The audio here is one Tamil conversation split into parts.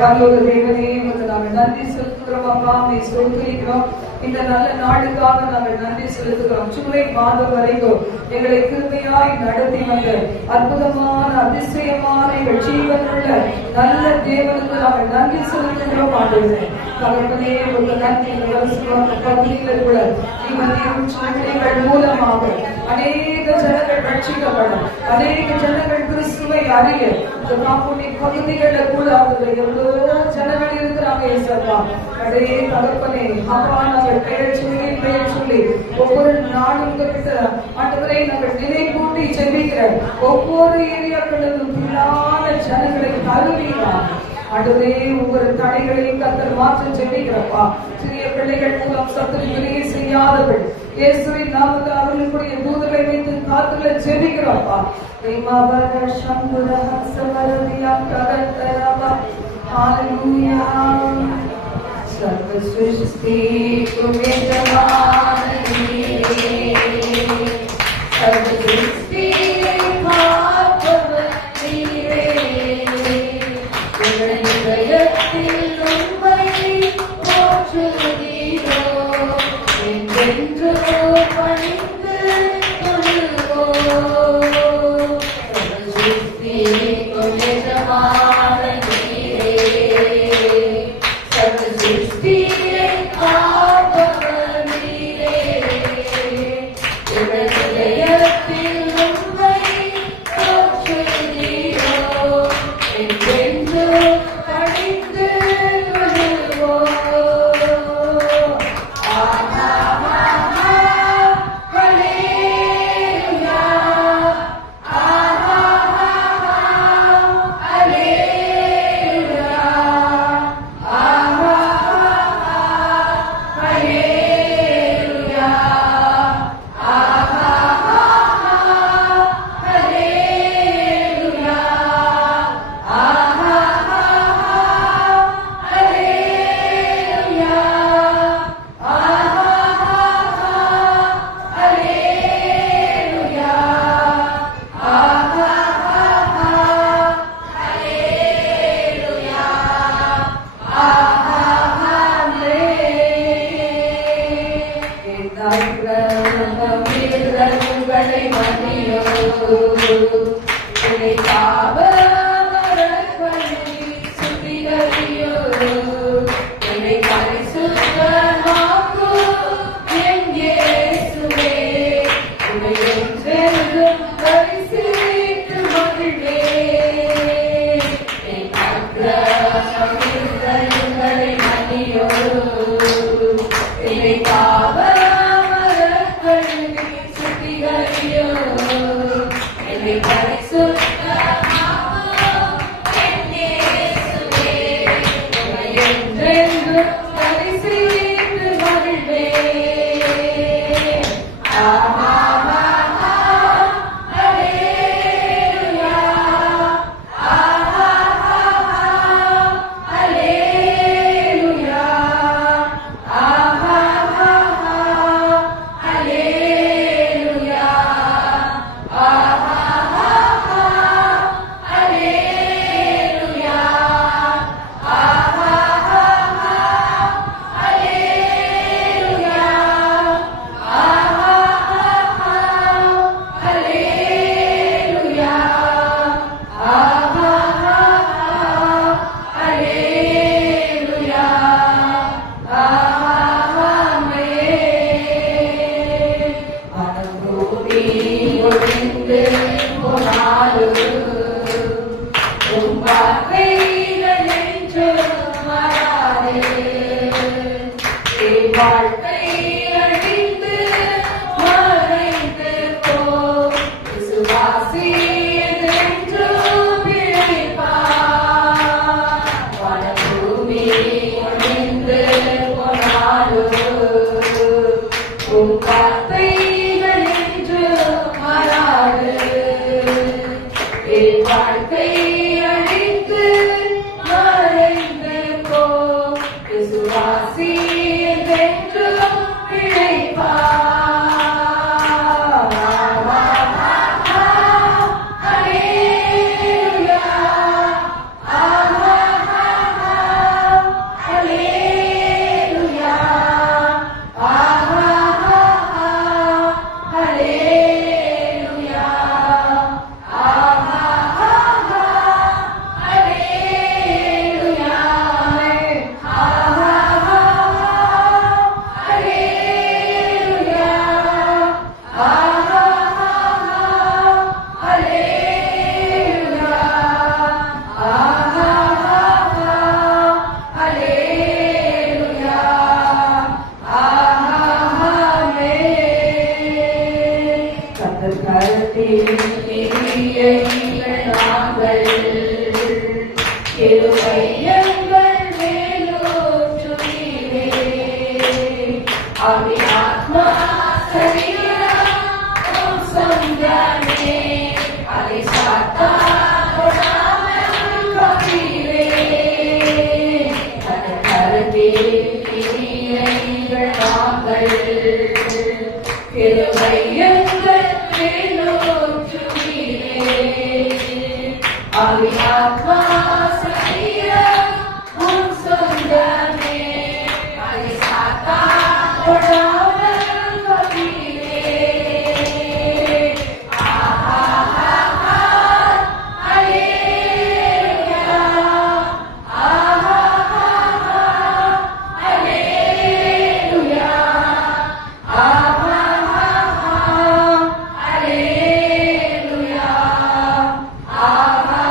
பரலோக தேவனே, நாங்கள் நன்றி செலுத்துகிறோம் அப்பா, ஸ்தோத்திரிக்கிறோம். இந்த நல்ல நாளுக்காக நாங்கள் நன்றி செலுத்துகிறோம். ஜூலை மாதம் வரைக்கும் எங்களை கிருபையாய் நடத்தி வந்த அற்புதமான அதிசயமான எங்கள் ஜீவனுள்ள நல்ல தேவனுக்கு நாங்கள் நன்றி செலுத்துகிறோம். ஆண்டவரே தகப்பனே, உங்க நன்றி பகுதியில் கூட நீங்கள் மூலமாக அநேக ஜனங்கள் ரட்சிக்கப்படும், அநேக ஜனங்கள் கிறிஸ்துவை அறிய இந்த காப்புனி பகுதிகளில் கூட எவ்வளோ ஜனங்கள் இருக்கிறாங்க. ஏசப்பா அதே தகப்பனே அப்பா, நாங்கள் பெயர் சொல்லி ஒவ்வொரு நாளும் கிட்ட ஆண்டவரை நாங்கள் நிலை கூட்டி செல்விக்கிற ஒவ்வொரு ஏரியாக்களிலும் புல்லான ஜனங்களை தருவீங்களா ஆண்டவரே. ஒவ்வொரு தடைகளையும் கத்தர் மாற்றம் செல்விக்கிறப்பா. சிறிய பிள்ளைகள் மூலம் சத்துரு கிரியை செய்யாதவர்கள் இயேசுவின் நாமத்தில் அவர்களுக்குரிய தூதரை வைத்து காத்துக்களை செல்விக்கிறப்பா. सर्वसृष्टि तुम्हें जमाने, सर्वसृष्टि भागवतीरे, हृदयத்தில் உம்மை போற்றுகிறோ, என்றென்றோ பணிந்து கொள்ளுவோம். सर्वसृष्टि तुम्हें जमाने, அந்த கரத்தில் கிரியைகள் நாங்கள் கிருபை எங்கள் மேலூற்றுவீரே. ஆவி ஆத்மா சரீரம் உம் சொந்தமே, அதை சாத்தான் தொடாமல் காப்பீரே. அந்த கரத்தில் கிரியைகள் நாங்கள் கிருபை எங்கள் மேலூற்றுவீரே. ஆவி ஆத்மா சரீரம் உம் சொந்தமே, அதை சாத்தான் தொடாமல் காப்பீரே. ஆஹா அல்லேலூயா, ஆஹா அல்லேலூயா, ஆஹா அல்லேலூயா, ஆஹா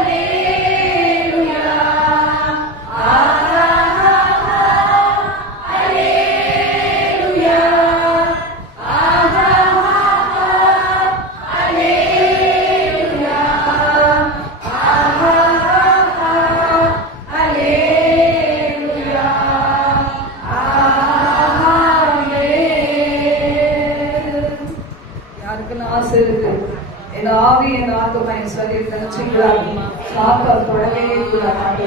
அல்லேலூயா, ஆஹா அல்லேலூயா, ஆஹா அல்லேலூயா, ஆஹா அல்லேலூயா, யாருக்குன்னு ஆசை இருக்கு, என் ஆவி என் ஆத்மா என் சரீரத்தை நினைச்சுக்கிறார் சாக்க தொடவே கூடாது.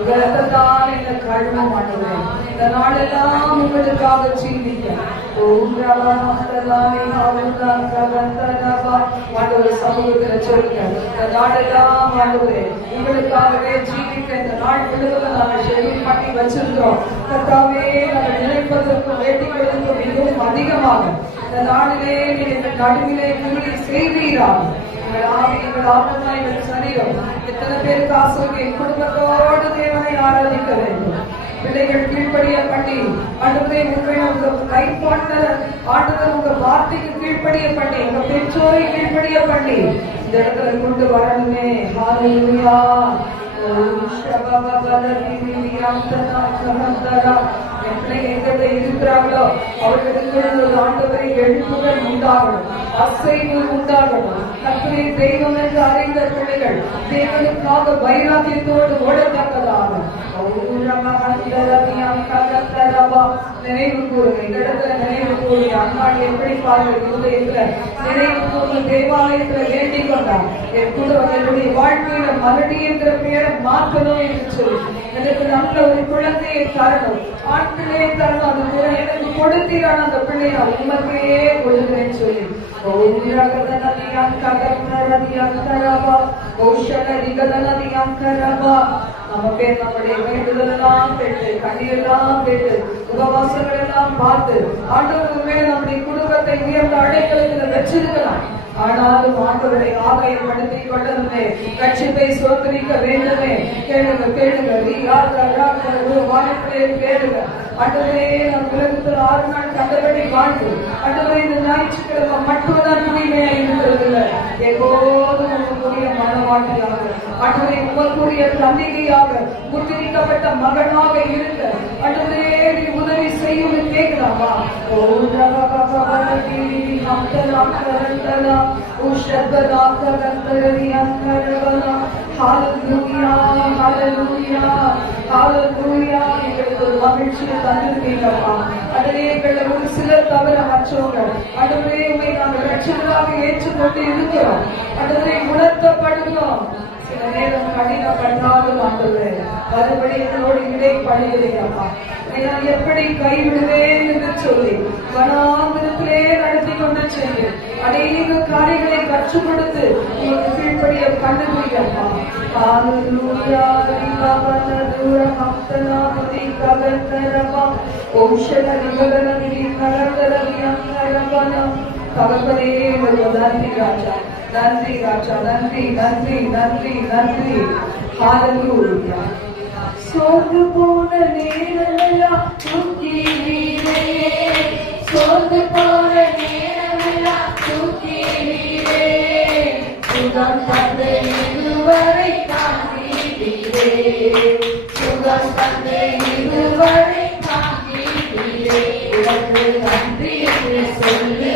உலகத்தான் என்ன கழுவ மாட்டேன். இந்த நாளெல்லாம் உங்களுக்காக ஜீவிக்க சமூகத்துல சொல்லுங்க. இந்த நாளெல்லாம் ஆண்டவரே உங்களுக்காகவே ஜீவிக்க இந்த நாள் முழுவதும் நாங்கள் ஷெட்யூல் பண்ணி வச்சிருக்கிறோம். கர்த்தாவே நாங்கள் நினைப்பதற்கும் வேண்டிக் கொள்வதற்கும் மிகவும் அதிகமாக இந்த நாளிலே நீங்கள் நடுவிலே கூடி செய்வீராக. எங்கள் ஆவி எங்கள் ஆத்மா எங்கள் சரீரம் எத்தனை பேருக்கு ஆசை குடும்பத்தோடு தேவனை ஆராதிக்க வேண்டும். பிள்ளைகள் கீழ்ப்படிய பண்ணி ஆண்டவரே உங்க கைப்பாட்ட ஆண்டவர் உங்க வார்த்தைக்கு கீழ்ப்படிய பண்ணி உங்க பெற்றோரை கீழ்ப்படிய பண்ணி இந்த இடத்துல கொண்டு வரணுமே. ஹல்லேலூயா. இருக்கிறார்களோ அவர்களுக்கு ஆண்டவரை எழுப்புதல் உண்டாகணும், அசைவு உண்டாகணும். கர்த்தரை தெய்வம் என்று அறிந்த பிள்ளைகள் தேவனுக்காக வைராக்கியத்தோடு ஓடத்தக்கதாக நினைவு கூறுங்க. இந்த இடத்துல நினைவு கூறுங்க. அன்னாள் எப்படி பாருங்க நினைவு கூர்ந்து தேவாலயத்துல வேண்டிக் கொண்டார். என் குடும்பம் என்னுடைய வாழ்க்கையில மலடி என்ற பெயரை மாற்றணும் என்று சொல்லி எனக்கு நல்ல ஒரு குழந்தையை தரணும், ஆட்களே தரணும். அது கூட எனக்கு கொடுத்தீரான அந்த பிள்ளையை உமக்கே கொடுக்கிறேன்னு சொல்லி நமக்கே நம்முடைய வேண்டுதலெல்லாம் கேட்டு கண்ணீரெல்லாம் கேட்டு உபவாசங்கள் எல்லாம் பார்த்து ஆண்டவர் மேல நம்முடைய குடும்பத்தை உயர்ந்த அழைக்கலுக்கு வச்சிருக்கலாம். ஆனாலும் ஆண்டவரை ஆதாயப்படுத்தி கொண்டதுமே ரட்சிப்பை சோதரிக்க வேண்டுமே. கேளுங்க கேளுங்க வாய்ப்பிலே கேளுங்க. ஆண்டவரே நம் உலகத்தில் 6 நாள் கண்டபடி வாழ்ந்து ஆண்டவரே இந்த ஞாயிற்றுக்கிழமை மட்டும்தான் தூய்மையா இருக்கிறது. எப்போதும் உங்களுடைய மனவாட்டியாக ஆண்டவரை உங்களுடைய தன்னிகையாக முத்திரிக்கப்பட்ட மகனாக இருக்க ஆண்டவரே உதவி செய்யும் கேட்கலாமா? மகிழ்ச்சியை தந்திருக்கீங்கப்பா. அதிலே ஒரு சிலர் தவிர மற்றவர்கள் அதுவே உண்மை நாங்கள் ரட்சகராக ஏற்றுக்கொண்டு இருக்கிறோம். அதுவரை உணர்த்தப்படுகிறோம். சில நேரம் கடினப்பட்டாலும் ஆண்டவரே மறுபடி எங்களோடு இடைப்படுகிறீங்கப்பா. நான் எப்படி கைவிடுவேன் என்று சொல்லி வனாந்திரத்திலே நடத்தி கொண்டு சென்று அநேக காரியங்களை கற்றுக் கொடுத்து உங்களுக்கு கீழ்ப்படிய கண்டுபிடிக்கப்பா. தகப்பனே நன்றி ராஜா, நன்றி ராஜா, நன்றி நன்றி நன்றி நன்றி. ஹல்லேலூயா. சோர்ந்து போன நேரமெல்லாம் தூக்கி வீரே, சோர்ந்து போன நேரமெல்லாம் தூக்கி வீரே, சுகம் தந்தை இதுவரை தாங்கி வீரே, சுகம் தந்தை இதுவரை தாங்கி வீரே. உனக்கு நன்றி என்று சொல்லி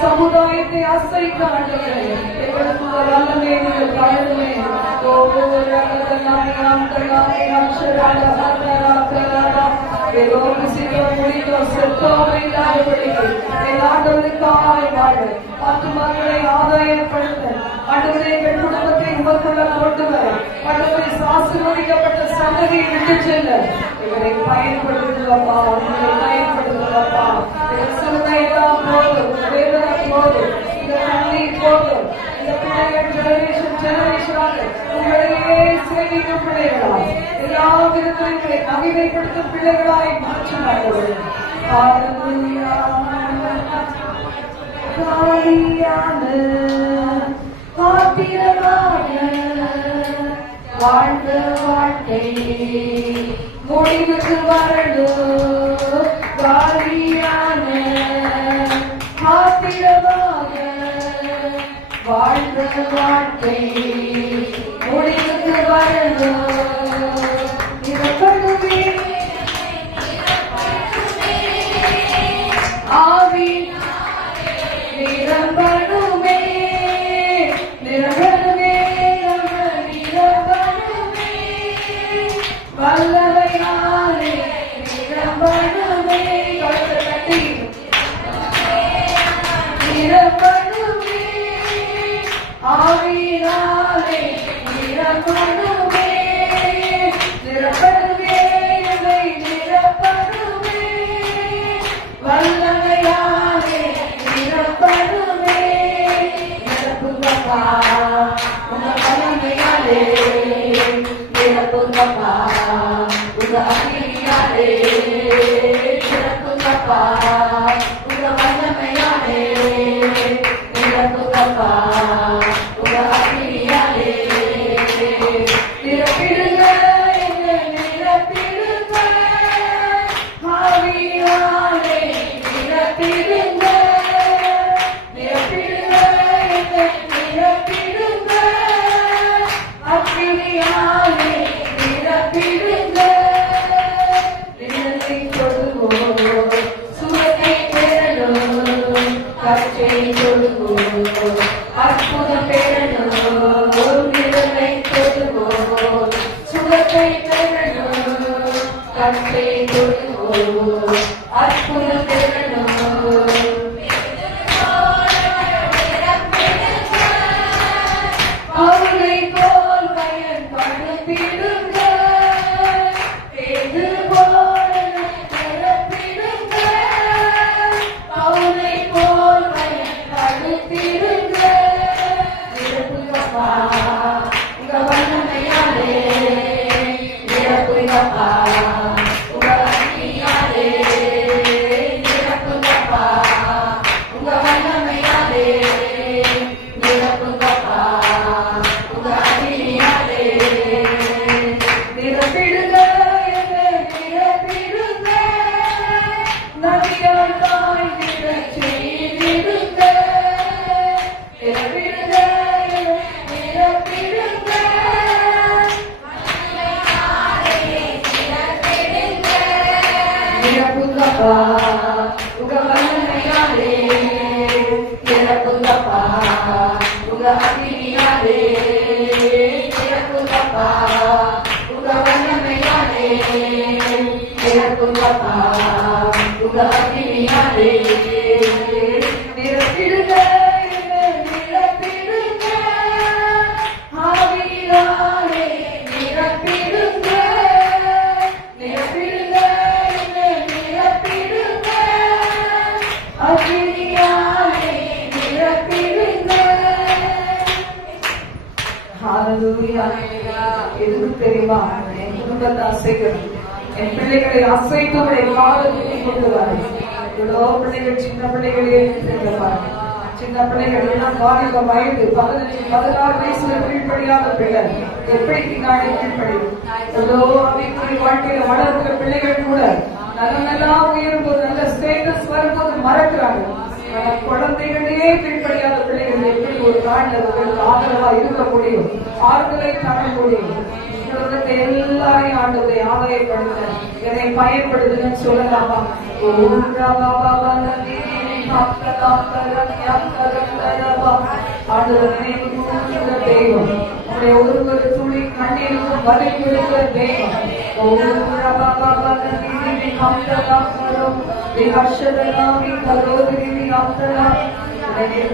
சமுதாயத்தை அசைக்க ஆதாயப்படுத்த ஆண்டவரே எங்கள் குடும்பத்தை உமக்குள்ள கொண்டு வர ஆண்டவரை ஆசீர்வதிக்கப்பட்ட சந்ததியை விட்டு செல்ல எங்களை பயன்படுத்துவப்பா, உங்களை பயன்படுத்துவப்பா. எல்லாம் போதும், வேதனை போதும், இந்த கண்ணீர் போதும், உங்களையே சேவிக்கும் பிள்ளைகளாய் எல்லா விதங்களை மகிமைப்படுத்தும் பிள்ளைகளாய் மாற்றும் ஆண்டவரே. வாழ்ந்த வாழ்க்கை முடிவுக்கு வரணும். காலியான காத்திரமாக வாழ்ந்த வாழ்க்கை முடிவுக்கு வரணும். நிரப்பணுமே ஆவி நிரம்பணுமே நிரம்பணுமே நிரம்பணுமே வல்லமையாலே நிரம்பணுமே கட்டி நிரம்பணுமே ஆவியினாலே நிரம்பணுமே நிரம்பணுமே நிரம்பணுமே வல்லமையாலே நிரம்பணுமே நிரப்புங்கப்பா உங்க வல்லமையாலே நிரப்புங்கப்பா உங்க அகிலியாலே நிரப்புங்கப்பா உங்க வல்லமையாலே நிரப்புங்கப்பா உங்க அகிலியாலே நிரப்பிடுங்க நிரப்பிடுங்க ஆவியாலே நிரப்பிடுங்க நிரப்பிடுங்க நிரப்பிடுங்க அக்கினியாலே நிரப்பிடுங்க நிழலை தொடுவோம் சுரத்தை பெறணும் கற்றை தொடுவோம் அற்புதம் பெறணும் நிழலை தொடுவோம் சுரத்தை பெறணும் கற்றை தொடுவோம் அற்புதம் பெறணும் அவரை போல் பயன்படுத்திடுங்க எது போல நிரப்பிடுங்க அவரை போல் பயன்படுத்திடுங்க நிரப்புங்கப்பா உங்க வல்லமையாலே நிரப்புங்கப்பா உங்க அக்கினியாலே நிரப்புங்கப்பா உங்க வல்லமையாலே நிரப்புங்கப்பா உங்க அக்கினியாலே நிரப்பிடுங்க நிரப்பிடுங்க நதியால் பாய்ந்திடச் செய்திடுங்க நிரப்பிடுங்க நிரப்பிடுங்க நிரப்புங்கப்பா உங்க வல்லமையாலே நிரப்புங்கப்பா உங்க அக்கினியாலே நிரப்புங்கப்பா உங்க வல்லமையாலே நிரப்புங்கப்பா உங்க அக்கினியாலே நிரப்பிடுங்க நிரப்பிடுங்க ஆவியாலே நிரப்பிடுங்க நிரப்பிடுங்க நிரப்பிடுங்க அக்கினியாலே நிரப்பிடுங்க. ஹல்லேலூயா. எதுக்கு தெரியுமா? என் குடும்பத்தை அசைக்கணும், என் பிள்ளைகளை அசைத்து காலத்துக்கு கொண்டு வர. எவ்வளோ பிள்ளைகள் சின்ன பிள்ளைகளே சின்ன பிள்ளைகள் எல்லாம் வாலிப வயது 15-16 வயசுல கீழ்படியாத பிள்ளை எப்படி பின்னாடி கீழ்படியும்? எவ்வளோ ஆவிக்குரிய வாழ்க்கையில வளர்க்கிற பிள்ளைகள் கூட நல்லா உயரும்போது நல்ல ஸ்டேட்டஸ் வரும்போது மறக்கிறாங்க. குழந்தைகளே கீழ்படியாத பிள்ளைகள் எப்படி ஒரு நாள் ஆதரவா இருக்க முடியும், ஆறுதலை தர முடியும்? உலகத்தை எல்லாரையும் ஆண்டவரை ஆதாயப்படுத்த என்னை பயன்படுதுன்னு சொல்லலாமா? தெய்வம் உடைய ஒருவர் துளி கண்ணீருக்கும் பதில் கொடுக்கிற தெய்வம்.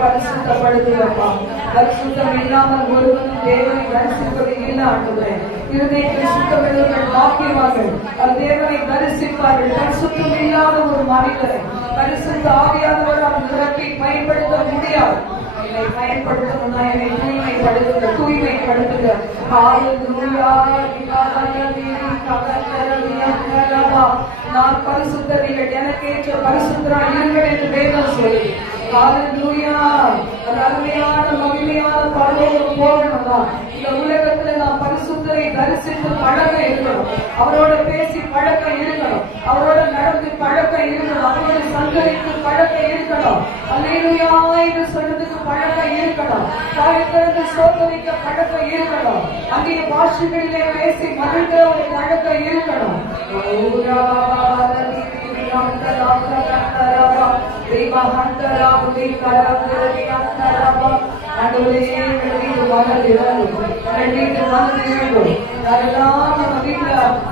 பரிசுத்தப்படுத்துவப்பா. பரிசுத்தம் இல்லாமல் ஒருவனும் தேவனை தரிசிப்பது இல்லை ஆண்டவரே. இருதயத்தில் சுத்தமில்லவர்கள் பாக்கியவார்கள், தேவனை தரிசிப்பார்கள். பரிசுத்தம் இல்லாத ஒரு மனிதரை பரிசுத்த ஆவியானவரால் நிரப்பி பயன்படுத்த முடியாது. என்னை பயன்படுத்தணும்னா என்னை தூய்மைப்படுத்துங்க, தூய்மைப்படுத்துங்க. நான் பரிசுத்தர்கள், எனக்கேற்ற பரிசுத்தரா இருங்கள் என்று வேதம் சொல்லி அருமையான மகிமையான பரலோகம் போகணும்னா இந்த உலகத்துல நான் பரிசுத்தரை தரிசித்து பழக்கம் இருக்கணும், அவரோட பேசி பழக்கம் இருக்கணும், அவரோட நடந்து பழக்கம் இருக்கணும், அவரோட சங்கரித்து பழக்கம் இருக்கணும், அல்லேலூயா என்று சொல்றதுக்கு பழக்கம் இருக்கணும், தாயத்திலிருந்து சோதனைக்க பழக்கம் இருக்கணும், அங்கே பாஷைகளிலே பேசி மகிழ்கிற ஒரு பழக்கம் இருக்கணும்.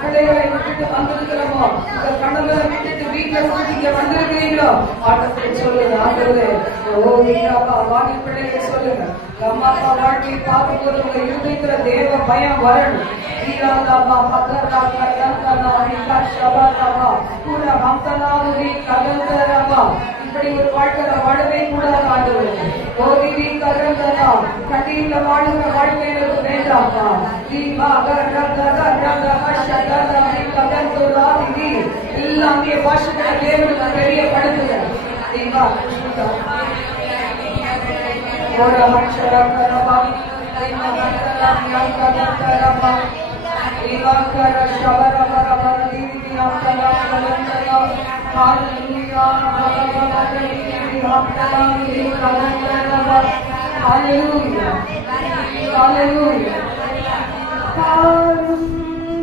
பிள்ளைகளை விட்டுட்டு வந்திருக்கிறோமோ, கணவரை விட்டுட்டு வீட்டுல இங்க வந்திருக்கிறீங்களோ, ஆட்டத்தை சொல்லுங்க. ஆண்டவரே, வாடி பிள்ளைகளை சொல்லுங்க. அம்மா அப்பா வாழ்க்கையை பார்க்கும் போது உங்க இருந்திருக்கிற தேவ பயம் வரணும். இப்படி ஒரு வாழ்க்கை வாழவே கூடாது ஆண்டவரே. கண்ணீர்ல வாழுகிற வாழ்க்கை எனக்கு வேண்டாமா. எல்லாமே பாஷைகளை தேவனுக்கு தெரியப்படுத்துங்க.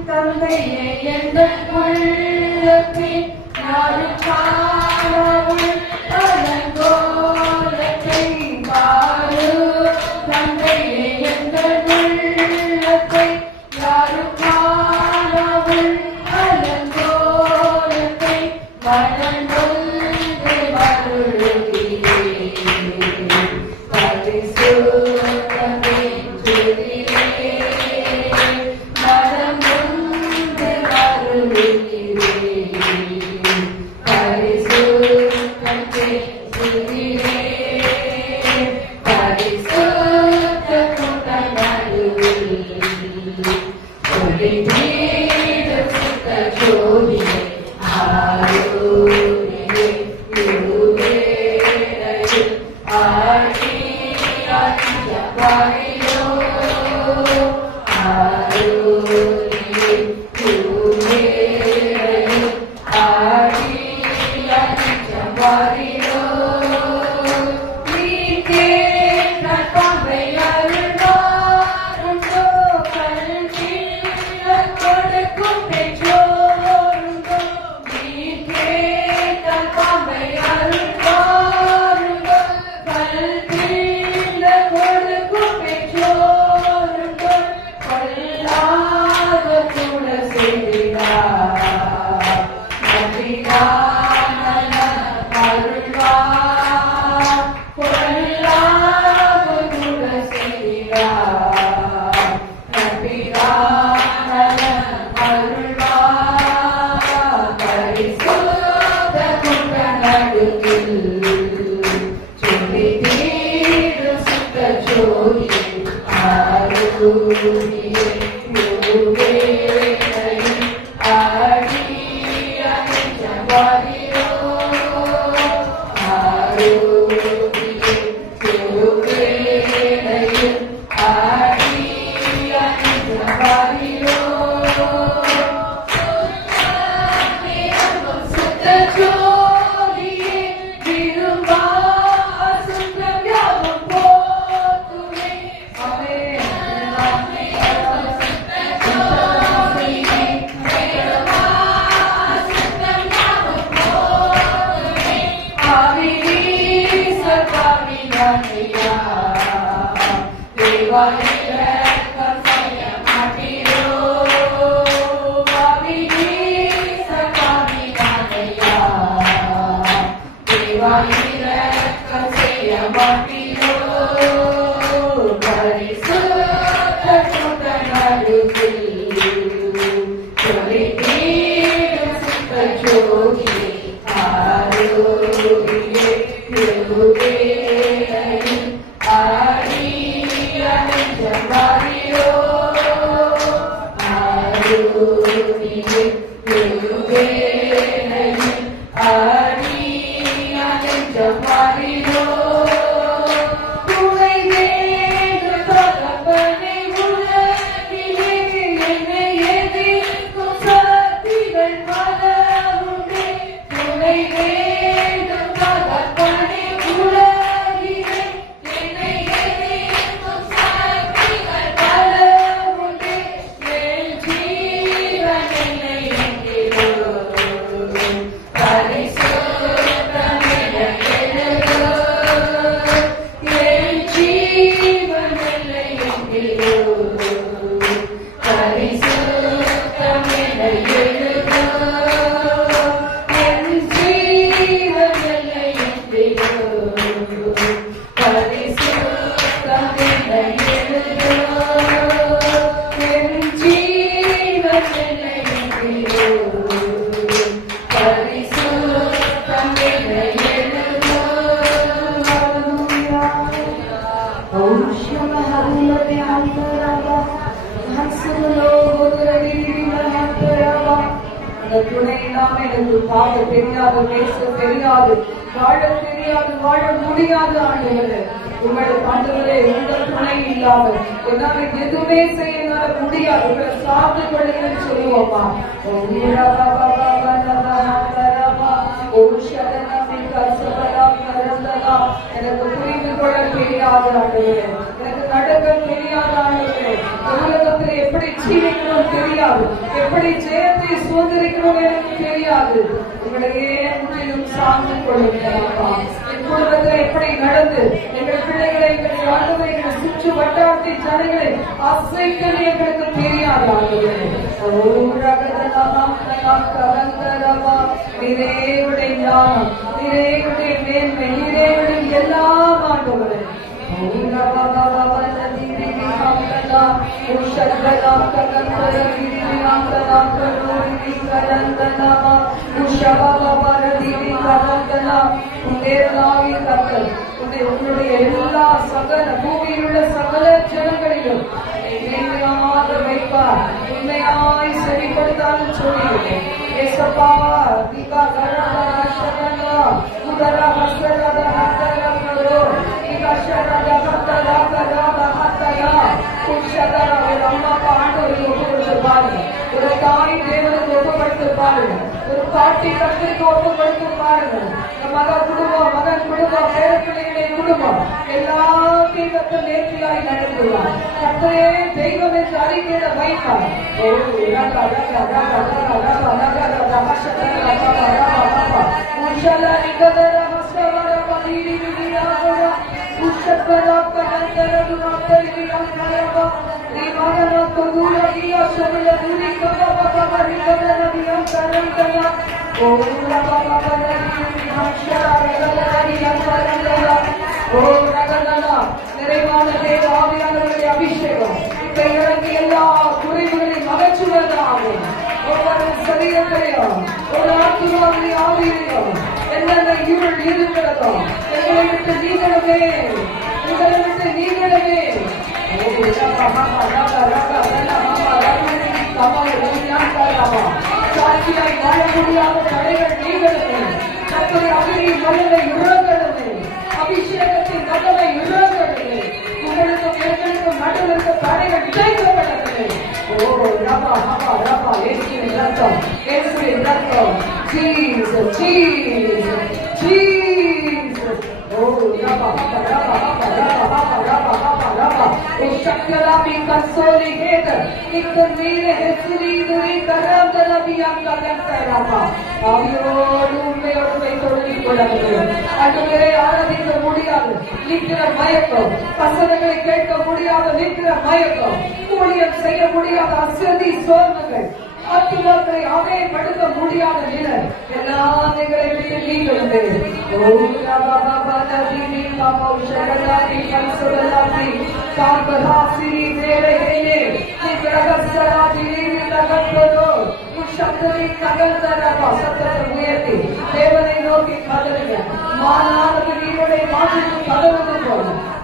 தந்தையே எங்கள் உள்ளத்தை நாடும் காணவும் அலங்கோலத்தை பாரு. தந்தையே எங்கள் உள்ளத்தை நாடும் காணவும் அலங்கோலத்தை வளர்ந்தொன்று வருகிறேன். பரிசுத்தமே துதியே மனமொன்று வருகிறேன். பரிசுத்தமே துதியே பரிசுத்த கூட்டம் நடுவில் ஒளி வீடும் சுத்த ஜோதியே ஆரோக்கியே இருவேளையில் ஆடி அஞ்சவாயிலோ ஆரோக்கியே இருவேளையில் ஆடி அஞ்சவாயிலோ நீக்கே நற்பம்பை அருள்வாருண்டோ கல்வியில் கொடுக்கும் பெற்றோருண்டோ. நீக்கே நற்பம்பை அருள்வாருண்டோ கல்வியில் கொடுக்கும் பெற்றோருண்டோ. கொல்லாத கூட செய்தார் நன்றிதான் அருள்வார். கொல்லாத கூட செய்தார் நன்றிதான் அருள்வார். பரிசுத்த கூட்ட நடுவில் சொல்லி தீடு சுத்த ஜோதி ஆரோக்கியே யோகேனையும் ஆடி அஞ்சவாயிலோ ஆரோக்கியே யோகேனையும் ஆடி அஞ்சவாயிலோ சுத்த ஜோதியே விரும்பா சுத்தம் யாவும் போதுமே. பரிசுத்த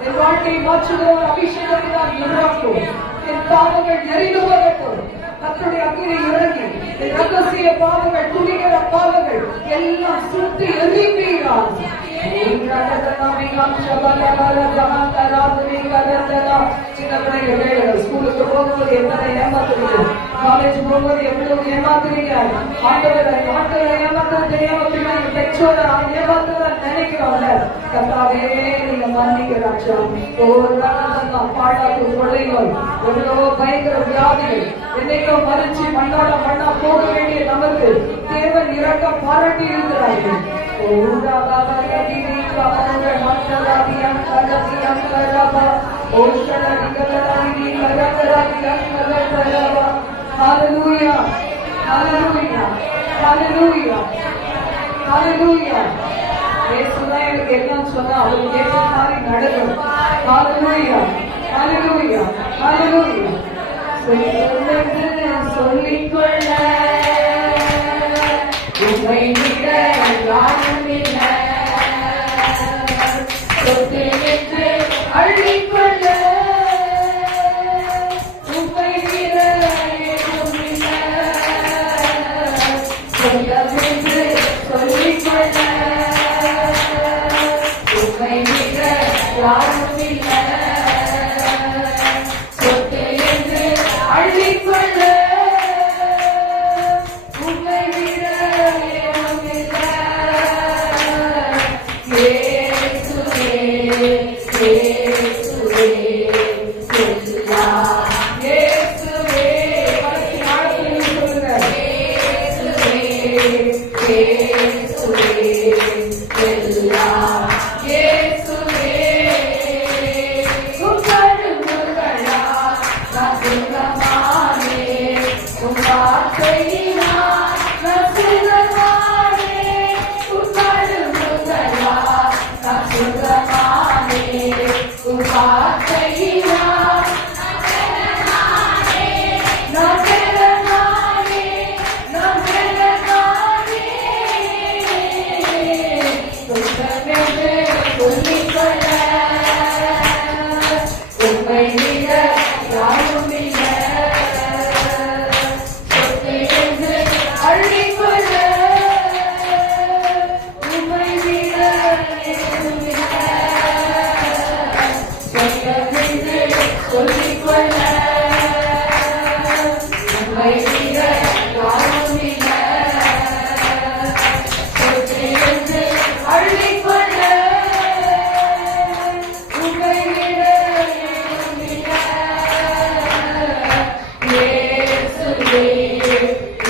என் வாழ்க்கையை மாற்றுகிறோம். அபிஷேகத்தினால் நிரப்பும். என் பாவங்கள் எரிந்து போகட்டும். கர்த்தருடைய அக்கினி இறங்கி என் ரகசிய பாவங்கள், துணிகிற பாவங்கள் எல்லாம் சுட்டு எரிப்பீராக. ஸ்கூலுக்கு போகும்போது எத்தனை ஏமாத்துறீங்க, காலேஜ் போகும்போது எவ்வளவு ஏமாத்துறீங்க. ஆண்டவரை ஏமாத்த தெரியாம பின்னாடி பெற்றோரை ஏமாத்துறத நினைக்கிறோம்ல. கர்த்தாவே நீங்க மன்னிக்கிறாச்சா. பாடாக்கு கொள்ளைகள், எவ்வளவோ பயங்கர வியாதிகள் என்னைக்கோ மறிச்சு மண்ணா போக வேண்டிய நமக்கு தேவன் இரக்கம் பாராட்டி இருக்கிறார்கள். Hallelujah, hallelujah, hallelujah, hallelujah. இயேசுதான் எனக்கு எல்லாம் சொன்னா அவருக்கு ஏற்ற மாதிரி நடக்கும். Hallelujah, hallelujah, hallelujah. சொல்லிக்கொள்ள உம்மை விட யாரும் இல்லை. சொத்து என்று அள்ளிக்கொள்ள உம்மை விட ஏதும் இல்லை. சொந்தம் என்று சொல்லிக்கொள்ள உம்மை விட யாரும் இல்லை. சொத்து என்று அள்ளிக்கொள்ள உம்மை விட ஏதும் இல்லை. இயேசுவே, இயேசுவே, எல்லாம் இயேசுவே. கடைசி நாட்களில் சொல்லுங்க. இயேசுவே, இயேசுவே, எல்லாம் இயேசுவே. உங்களால் நான் சுகமானே, உன் வார்த்தையினால் நான் சுகமானே. உங்களால் நான் சுகமானே, உன் வார்த்தையினால் நான் பெறமானே, நான் பெறமானே. சுகமென்று சொல்லிக்கொள்ள உம்மை விட யாரும் இல்லை. சொத்து என்று அள்ளிக்கொள்ள உம்மை விட ஏதும் இல்லை. சொந்தமென்று சொல்லிக்கொள்ள உம்மை விட யாரும் இல்லை. சொத்து என்று அள்ளிக்கொள்ள உம்மை விட ஏதும் இல்லை. இயேசுவே,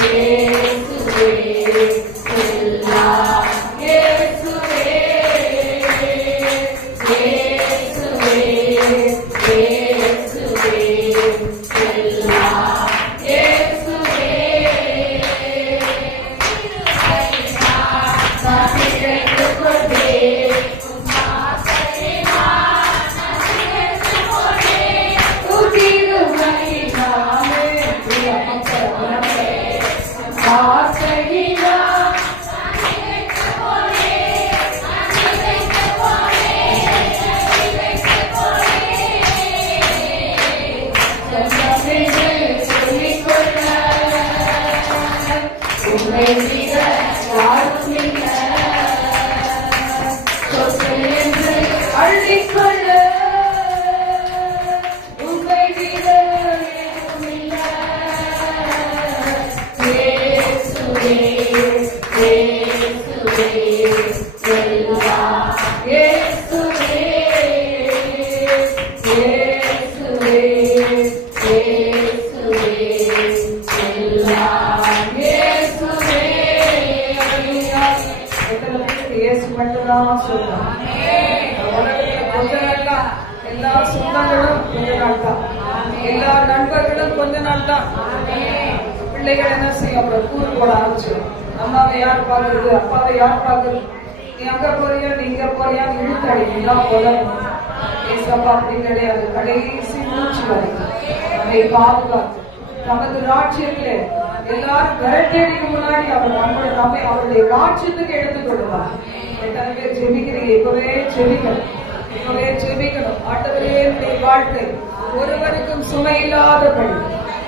இயேசுவே, எல்லாம் இயேசுவே. இயேசுவே, இயேசுவே, எல்லாம் இயேசுவே. நான் நினைத்துக் கொண்டேன் உதிரும் மகிழாமே, வார்த்தையினால் சொல்லிக்கொள்ள உம்மை விட யாரும் இல்லை. சொத்து என்று அள்ளிக்கொள்ள உம்மை விட ஏதும் இல்லை. இயேசுவே, இயேசுவே, எல்லாம் இயேசுவே. இயேசுவே, இயேசுவே, எல்லாம் இயேசுவே. எத்தனை பேருக்கு இயேசு மட்டும்தான் சொல்றாங்க. உலகத்துல கொஞ்ச நாள் தான். எல்லா சொந்தங்களும் கொஞ்ச நாள் தான். எல்லா நண்பர்களும் கொஞ்ச நாள் தான். பிள்ளைகள் என்ன செய்யும், அப்புறம் கூறு போட ஆரம்பிச்சிடும். அம்மாவை யார் பாக்குறது, அப்பாவை யார் பாக்குறது, நீ அங்க போறியா நீ இங்க போறியா இழுத்தடிக்கலாம் போலணும். ஏசப்பா அப்படி கிடையாது. கடைசி மூச்சு வரைக்கும் நம்மை பாதுகாத்து நமது ராஜ்யத்திலே எல்லாரும் விரட்டடிக்கு முன்னாடி அவர் நம்மை அவருடைய ராஜ்யத்துக்கு எடுத்துக் கொள்வார். எத்தனை பேர் ஜெபிக்கிறீங்க? இப்பவே ஜெபிக்கணும். இப்பவே ஜெபிக்கணும். ஆண்டவரே, என்னுடைய வாழ்க்கை ஒருவருக்கும் சுமை இல்லாதபடி,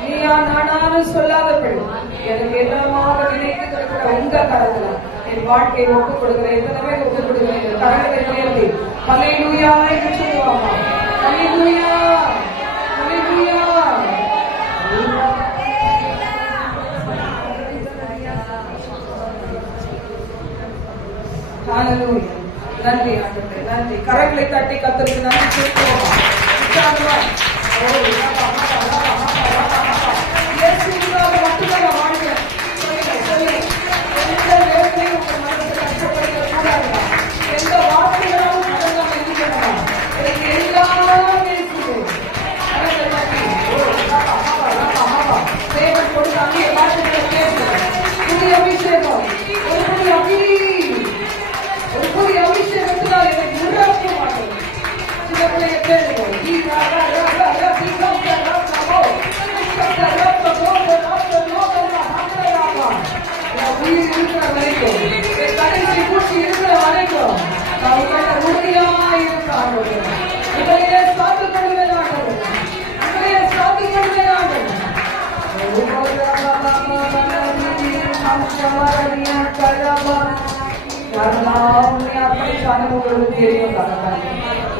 நீயா நானானு சொல்லாதபடி, எனக்கு எல்லாமாக நினைத்து கொடுக்கிற உங்க கரத்துல என் வாழ்க்கையை ஒப்புக் கொடுக்கிறேன். எத்தனை பேர் ஒப்புக் கொடுக்கிறேன்? கரங்களை உயர்த்தி ஹல்லேலூயா என்று சொல்லுவாங்க. ஹல்லேலூயா, ஹல்லேலூயா. ஹல்லேலூயா. நன்றி ஆண்டவரே, நன்றி. கரங்களை தட்டி கர்த்தருக்கு நன்றி சொல்லுவோம். எந்த வார்த்தைகளும் தேவன் கொடுத்த அங்கே வார்த்தைகளை கேட்கிறேன். புதிய அபிஷேகம், ஒரு புதிய அபிஷேகத்தினால் என்னை நிரப்ப மாட்டேன். சில பிள்ளைங்க கேளுங்க, உயிர் இருக்கிற வரைக்கும், கடைசி பூச்சி இருக்கிற வரைக்கும் நான் உங்களை உறுதியாக இருக்கிறார்கள். உங்களையே சாத்திக் கொள்வேனார்கள், உங்களையே சாத்திக் கொள்வேனார்கள்.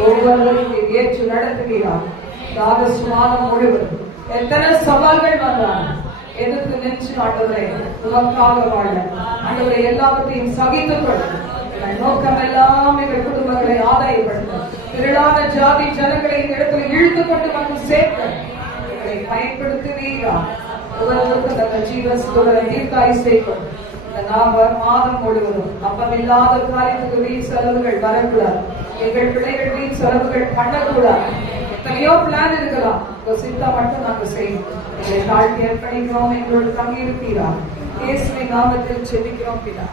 ஒவ்வொருவரும் ஏற்று நடத்துகிறார். மாதம் முழுவதும் எத்தனை சவால்கள் வந்தாங்க, எதிர்த்து நின்று ஆண்டவரே உமக்காக வாழ, ஆண்டவரை எல்லாவற்றையும் சகித்துக் கொள்ள நோக்கம் எல்லாம் எங்கள் குடும்பங்களை ஆதாயப்படுத்த, திரளான ஜாதி ஜனங்களை இந்த இடத்துல இழுத்து கொண்டு வந்து சேர்க்க எங்களை பயன்படுத்துவீரா. ஒவ்வொருவருக்கும் தந்த ஜீவசுகளை தீர்க்காய் செய்வோம். இந்த மாதம் முழுவதும் அப்பமில்லாத காரியத்துக்கு வீண் செலவுகள் வரக்கூடாது. எங்கள் பிள்ளைகள் வீண் செலவுகள் பண்ணக்கூடாது. எத்தனையோ பிளான் இருக்கலாம், சித்தா மட்டும் நாங்கள் செய்யணும். எங்களை தாழ்த்தி அர்ப்பணிக்கிறோம். எங்களோடு தங்கி இருப்பீரா. இயேசுவின் நாமத்தில் ஜெபிக்கிறோம் பிதா.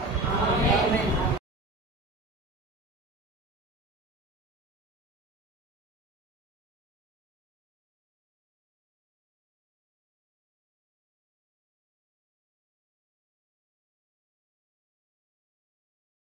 ஆமென்.